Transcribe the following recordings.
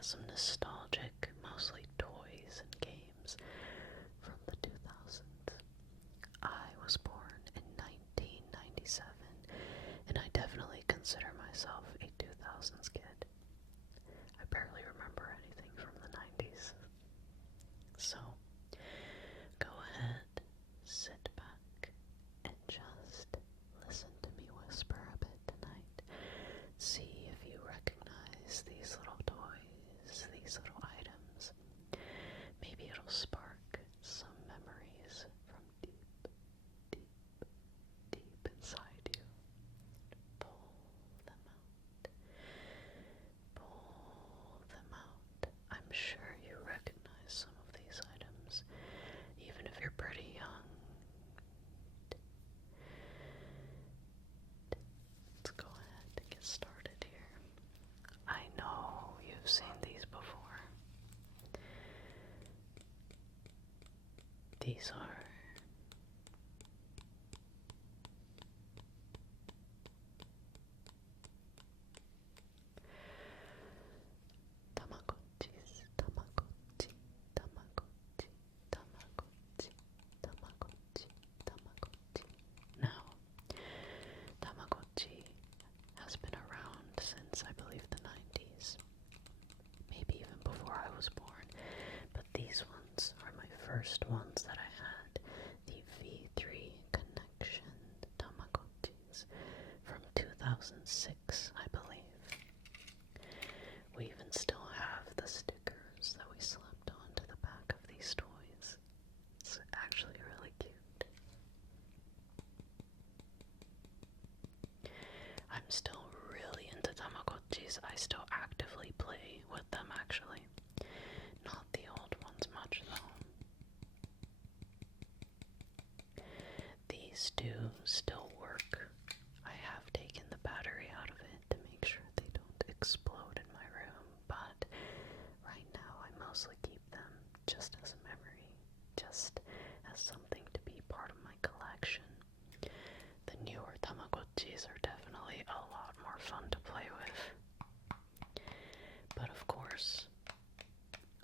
get some nostalgic, mostly toys and games from the 2000s. I was born in 1997, and I definitely consider myself a 2000s kid. I barely remember anything from the 90s. So, go ahead, sit back, and just listen to me whisper a bit tonight. See if you recognize these little toys, these little items. Maybe it'll spark some memories from deep, deep, deep inside you. Pull them out. Pull them out. I'm sure you recognize some of these items, even if you're pretty young. Let's go ahead and get started here. I know you've seen these before. These are Tamagotchis, Tamagotchi, Tamagotchi, Tamagotchi, Tamagotchi, Tamagotchi. Now, Tamagotchi has been around since, I believe, the 90s. Maybe even before I was born. But these ones are my first ones that I had. The V3 Connection Tamagotchis from 2006, I believe. We even still have the stickers that we slapped onto the back of these toys. It's actually really cute. I'm still really into Tamagotchis. I still actively play with them, actually. Not the old ones much, though. These do still work. I have taken the battery out of it to make sure they don't explode in my room, but right now I mostly keep them just as a memory, just as something to be part of my collection. The newer Tamagotchis are definitely a lot more fun to play with. But of course,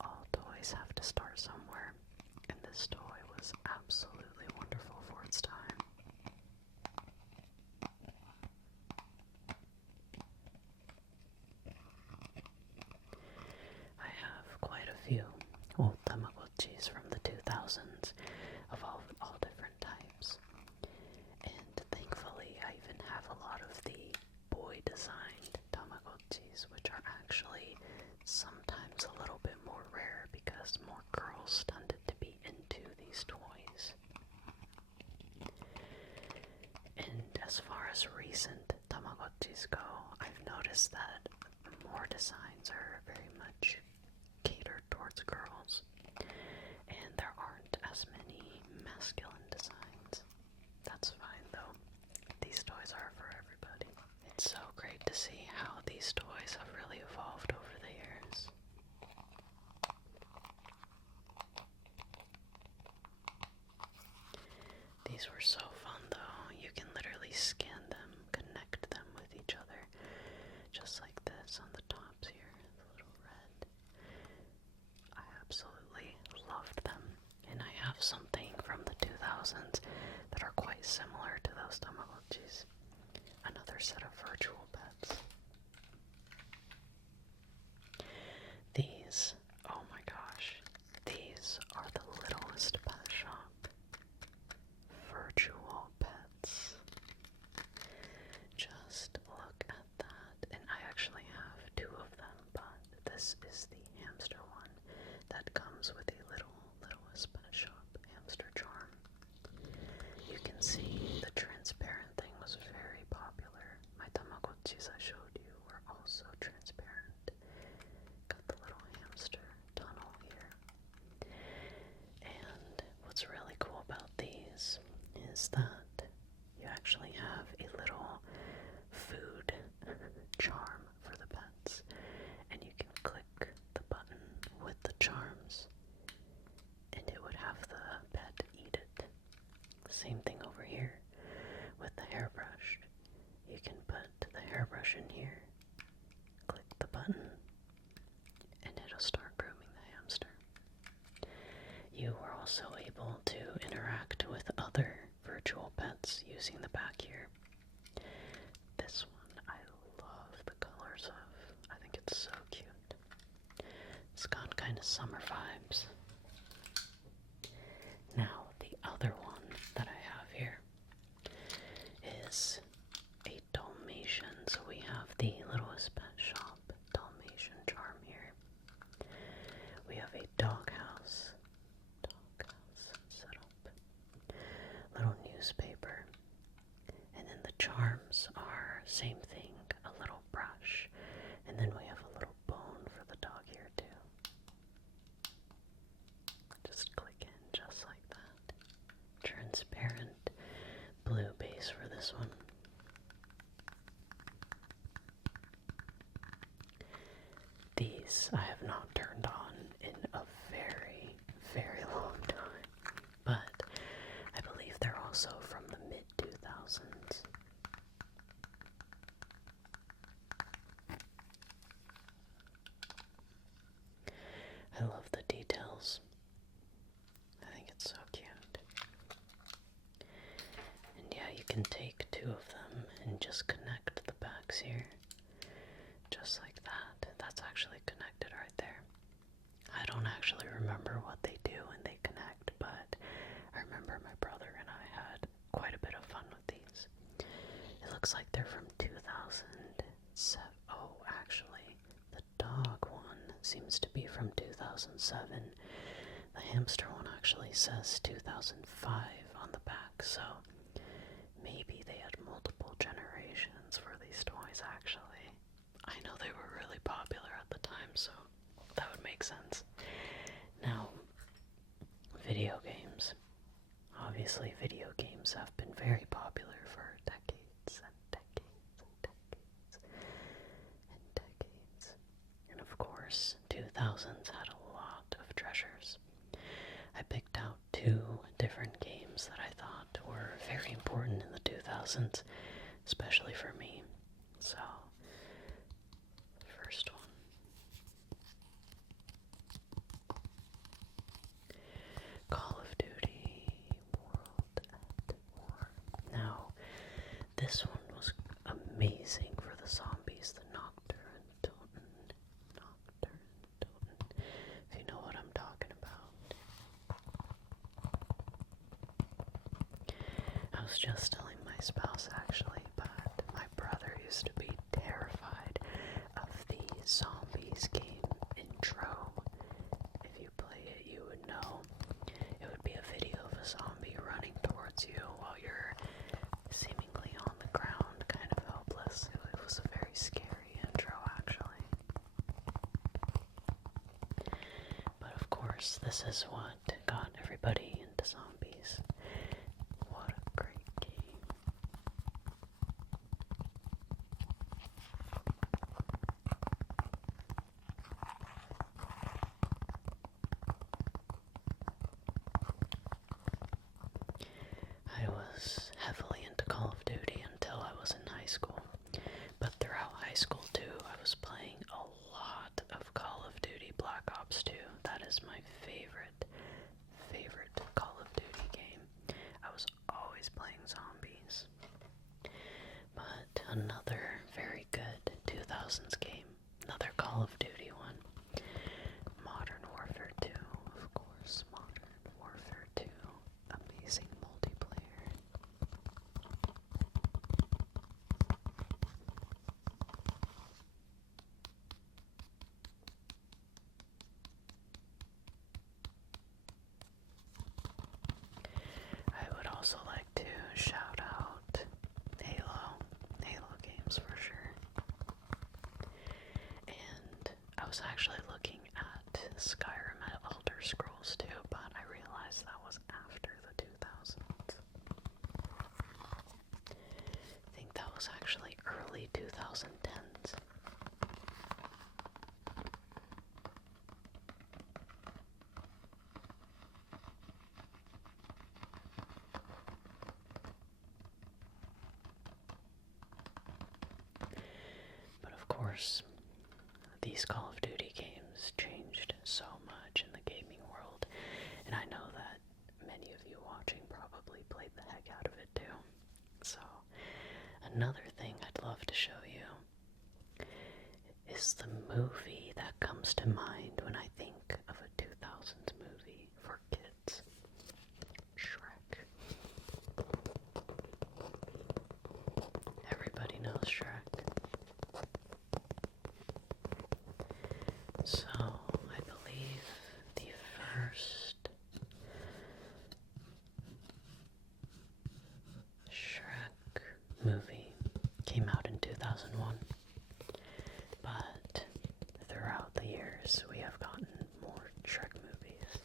all toys have to start somewhere, and this toy was absolutely wonderful for its time. I have quite a few old Tamagotchis from the 2000s of all different types. And thankfully, I even have a lot of the boy-designed Tamagotchis, which are actually sometimes a little bit more rare because more girls tended to be into these toys. And as far as recent Tamagotchis go, I've noticed that more designs are very much catered towards girls, and there aren't as many masculine designs. That's fine though. These toys are for everybody. It's so great to see how these toys have really evolved over the years. These were so fun though. You can literally scan them, connect them with each other, just like this on the tops here, the little red. I absolutely loved them, and I have something from the 2000s that are quite similar to those Tamagotchis. Another set of virtual pets. These, oh my gosh, these are the Littlest Pet Shop virtual pets. Just look at that, and I actually have two of them, but this is the hamster one that comes with a Littlest Pet Shop hamster charm. You can see the transparent thing was very popular. My Tamagotchis I showed you were also transparent. Got the little hamster tunnel here. And what's really cool about these is that you actually have a little food charm for the pets, and you can click the button with the charms using the back here. This one I love the colors of. I think it's so cute. It's got kind of summer vibes. Now, the other one that I have here is a Dalmatian. So we have the Littlest Pet Shop Dalmatian charm here. We have a doghouse setup, little newspaper, and then the charms are same thing, a little brush, and then we have a little bone for the dog here too. Just click in just like that. Transparent blue base for this one. These I have not turned on in a very, very long time, but I believe they're also from the mid-2000s. I love the details. I think it's so cute. And yeah, you can take two of them and just connect the backs here. Just like that. That's actually connected right there. I don't actually remember what they do when they connect, but I remember my brother and I had quite a bit of fun with these. It looks like they're from 2007. Oh, actually, the dog one seems to be from 2007. The hamster one actually says 2005 on the back, so maybe they had multiple generations for these toys actually. I know they were really popular at the time, so that would make sense. Now, video games. Obviously, video games have been very popular for decades and decades and decades and decades. And of course, 2000s had a lot of treasures. I picked out two different games that I thought were very important in the 2000s, especially for me. So, first one. Call of Duty World at War. Now, this one was amazing for the zombies, the Nocturne Toten. If you know what I'm talking about. I was just telling my spouse actually, but my brother used to be terrified of the Zombies game intro. If you play it, you would know. It would be a video of a zombie running towards you while you're seemingly on the ground, kind of helpless. It was a very scary intro, actually. But of course, this is what got everybody into zombies. What a great game. I was heavily into Call of Duty until I was in high school. But throughout high school too, I was playing a lot of Call of Duty Black Ops 2. That is my favorite Call of Duty game. I was always playing zombies. But another very good 2000s game, another Call of Duty one. Modern Warfare 2, of course. Modern Warfare 2. Amazing multiplayer. I would also like to shout out Halo games for sure. And I was actually looking at Skyrim at Elder Scrolls too, but I realized that was after the 2000s. I think that was actually early 2010s. But of course, these Call of Duty games changed so much in the gaming world, and I know that many of you watching probably played the heck out of it too. Another thing I'd love to show you is the movie that comes to mind when I think of a 2000s movie for kids. Shrek. Everybody knows Shrek. So, I believe the first Shrek movie came out in 2001, but throughout the years we have gotten more Shrek movies.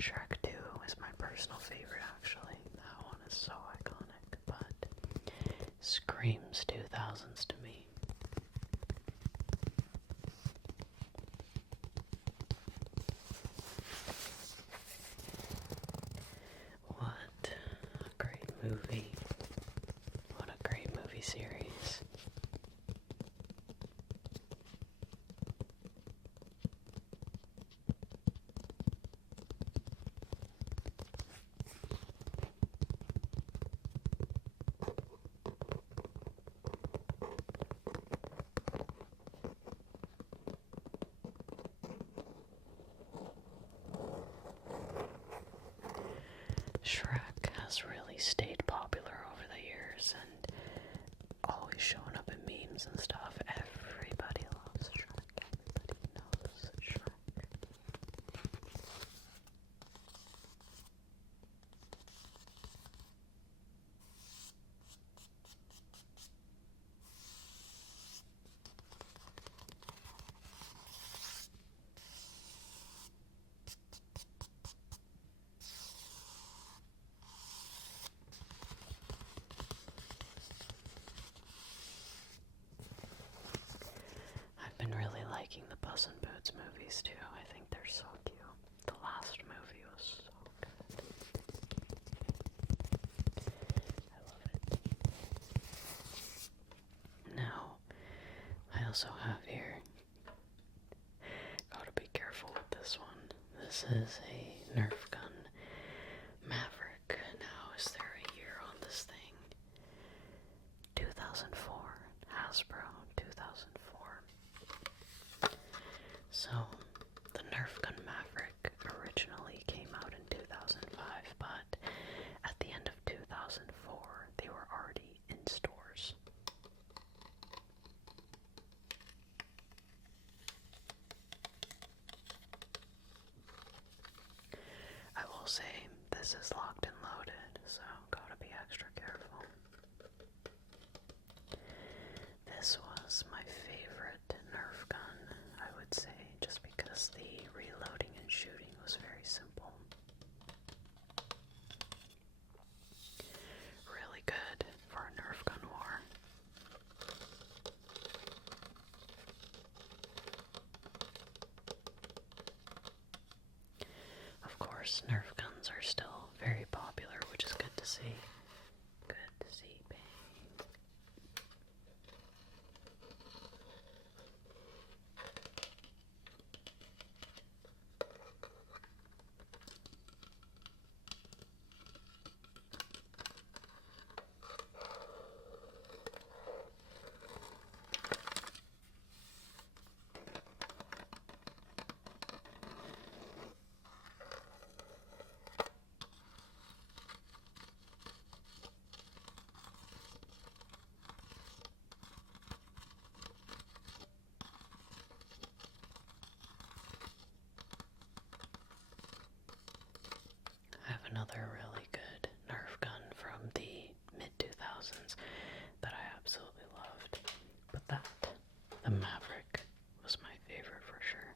Shrek 2 is my personal favorite, actually. That one is so iconic, but screams 2000s to me. What a great movie. What a great movie series. Shrek has really stayed popular over the years and always showing up in memes and stuff. Everybody loves Shrek. Everybody knows Shrek. I've been really liking the Puss in Boots movies too. I think they're so cute. The last movie was so good. I love it. Now, I also have here, gotta be careful with this one. This is a Nerf gun, Maverick. Now, is there a year on this thing? 2004, Hasbro, 2004. So, the Nerf gun Maverick originally came out in 2005, but at the end of 2004, they were already in stores. I will say, this is locked and loaded, so gotta be extra careful. This was my favorite Nerf gun, I would say, just because the reloading and shooting was very simple. Really good for a Nerf gun war. Of course, Nerf guns are still very popular, which is good to see. Good to see, bang. I have another really good Nerf gun from the mid-2000s that I absolutely loved. But the Maverick, was my favorite for sure.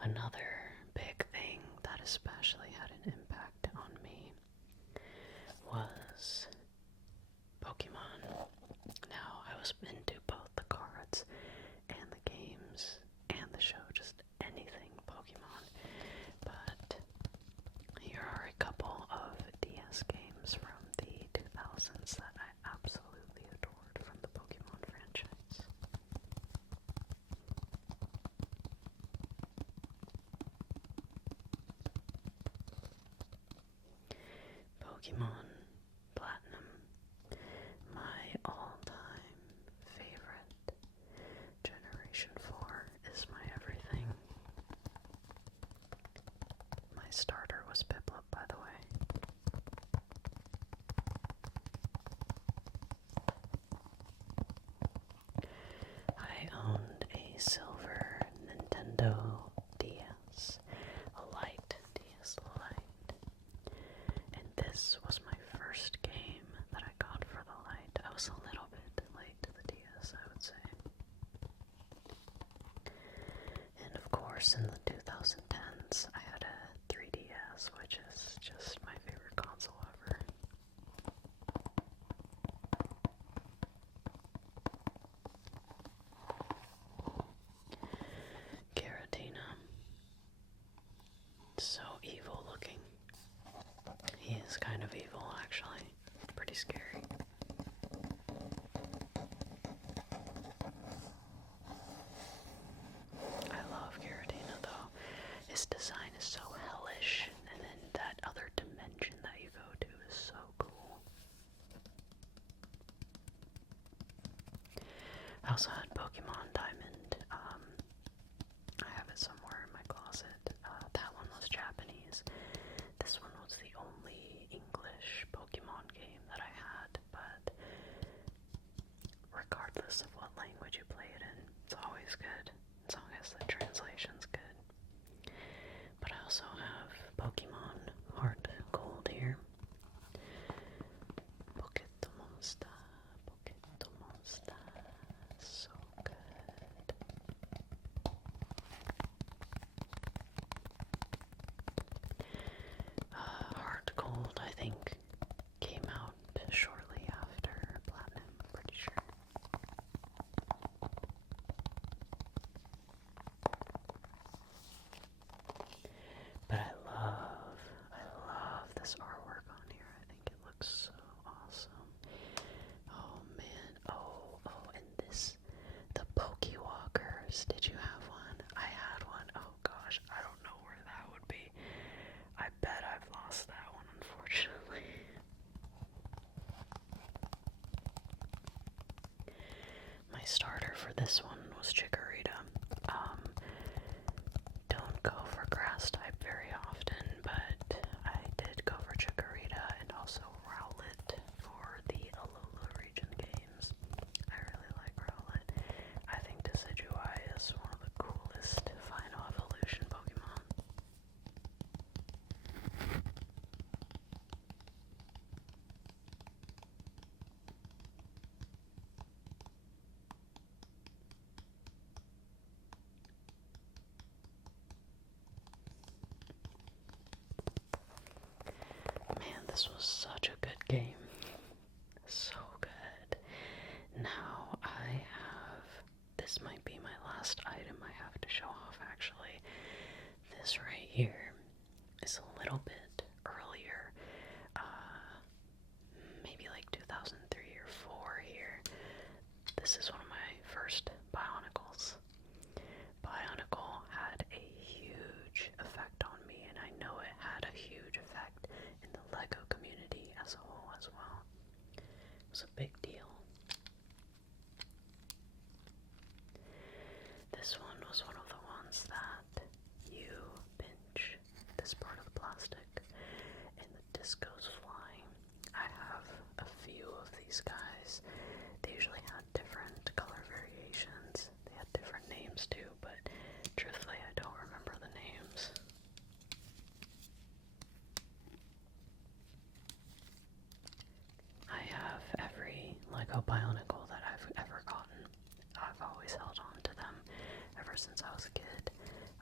Another big thing that especially had an impact on me was Pokemon. Now, I was into both the cards and the games and the show, just anything Pokemon. But here are a couple of DS games from the 2000s that I absolutely adored from the Pokemon franchise. Pokemon Platinum, Nintendo DS, a light DS Lite. And this was my first game that I got for the Lite. I was a little bit late to the DS, I would say. And of course, in the 2010s, I had a 3DS, which is just my favorite console ever. Giratina. So evil looking. He is kind of evil, actually. Pretty scary. I love Giratina, though. His design is so hellish, and then that other dimension that you go to is so cool. I also had Pokemon Diamond. I have it somewhere in my closet. That one was Japanese. This one was the only English Pokemon game that I had, but regardless of what language you play it in, it's always good, as long as the translation's good. But I also have Pokemon Heart Gold here. Pokémonster, so good. Heart Gold, I think, came out shortly after Platinum, I'm pretty sure. But I love this artwork on here. I think it looks so awesome. Oh man, and this, the Pokewalkers. Did you have one? I had one. Oh gosh, I don't know where that would be. I bet I've lost that one, unfortunately. My starter for this one was Chikorita. Don't go for grass type very often, but I did go for Chikorita and also Rowlet for the Alola region games. I really like Rowlet. I think Decidueye is one of the coolest final evolution Pokemon. Man, this was such a good game. So good. Now I have, this might be my last item I have to show off actually. This right here is a little bit earlier, maybe like 2003 or 4 here. This is one of my first Bionicles. Bionicle had a huge effect on me, and I know it had a huge effect in the LEGO community as a whole as well. It was a big deal. This one was one of the ones that you pinch this part of the plastic and the disc goes flying. I have a few of these guys. They usually had different color variations. They had different names too, but truthfully I don't remember the names. I have every LEGO Bionicle that I've ever gotten. I've always held on to them ever since I was a kid.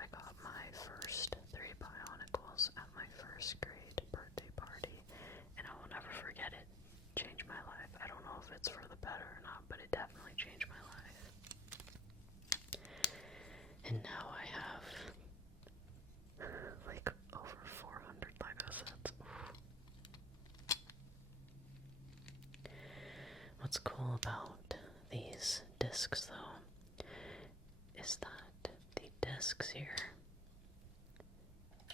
I got my first 3 Bionicles at my first grade birthday party, and I will never forget it. Changed my life. I don't know if it's for the better or not, but it definitely changed my life. And now I have like over 400 LEGO sets. What's cool about these discs though is that the discs here,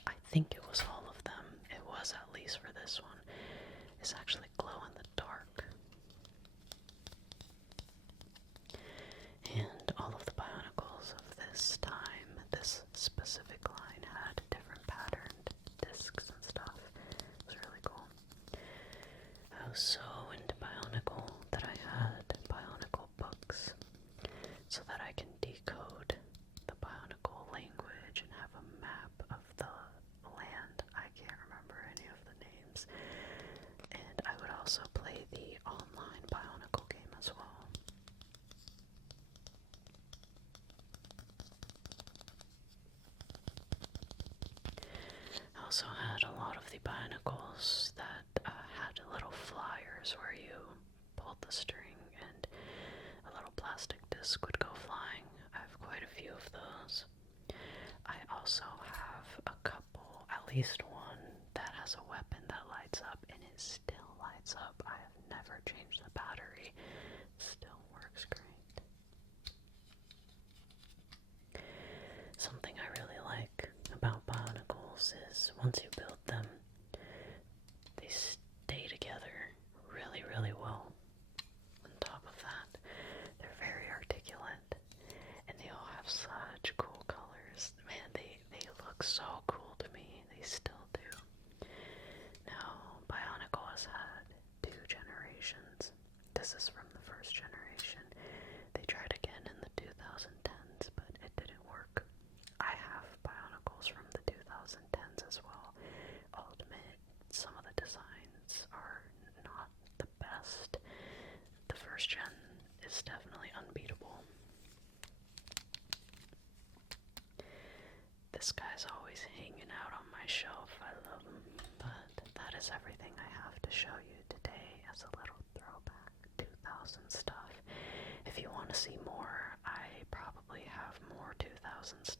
I think it was all of them, it was at least for this one, is actually glow in the dark. And all of the Bionicles of this time, this specific line, had different patterned discs and stuff. It was really cool. I was so into Bionicle that I had Bionicle books so that I can decode the Bionicle language. the Bionicles that had little flyers where you pulled the string and a little plastic disc would go flying. I have quite a few of those. I also have a couple, at least one, that has a weapon that lights up, and it still lights up. I have never changed the battery. It still works great. Something I really like about Bionicles is once you build them, they stay together really, really well. On top of that, they're very articulate, and they all have such cool colors. Man, they look so cool to me. They still do. Now, Bionicle has had 2 generations. This is from the first generation. They tried again in the 2010s, but it didn't work. I have Bionicles from the 2010s as well. I'll admit, some of the designs are not the best. The first gen is definitely unbeatable. This guy's always hanging out on my shelf. I love him. But that is everything I have to show you today as a little throwback 2000 stuff. If you want to see more, I probably have more 2000 stuff